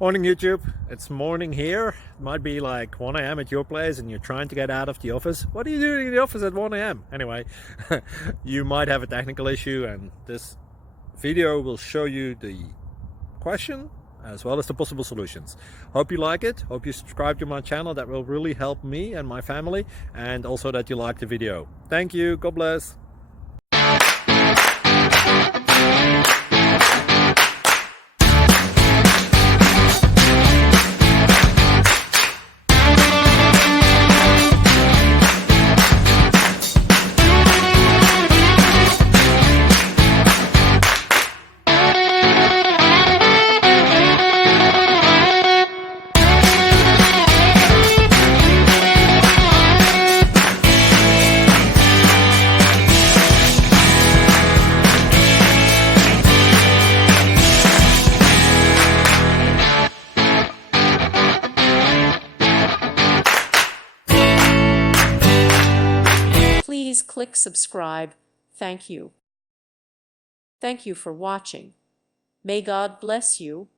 Morning YouTube, it's morning here. It might be like 1 a.m. at your place and you're trying to get out of the office. What are you doing in the office at 1 a.m.? Anyway, you might have a technical issue and this video will show you the question as well as the possible solutions. Hope you like it, hope you subscribe to my channel. That will really help me and my family, and also that you like the video. Thank you, God bless. Please click subscribe. Thank you. Thank you for watching. May God bless you.